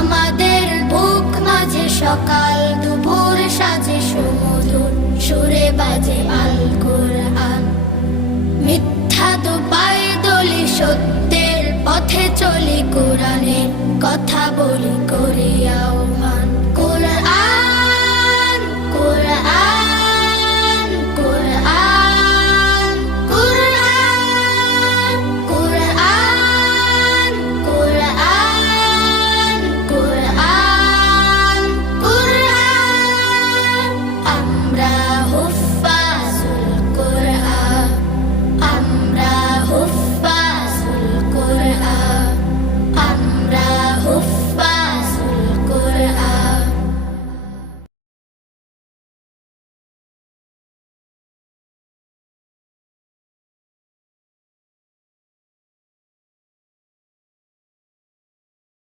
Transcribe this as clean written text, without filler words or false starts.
আমাদের বুক মাঝে সকাল দুপুর সাজে সুমধুর সুরে বাজে আল কোরআন। মিথ্যা তো পায়ে দলি, সত্যের পথে চলি কোরআনের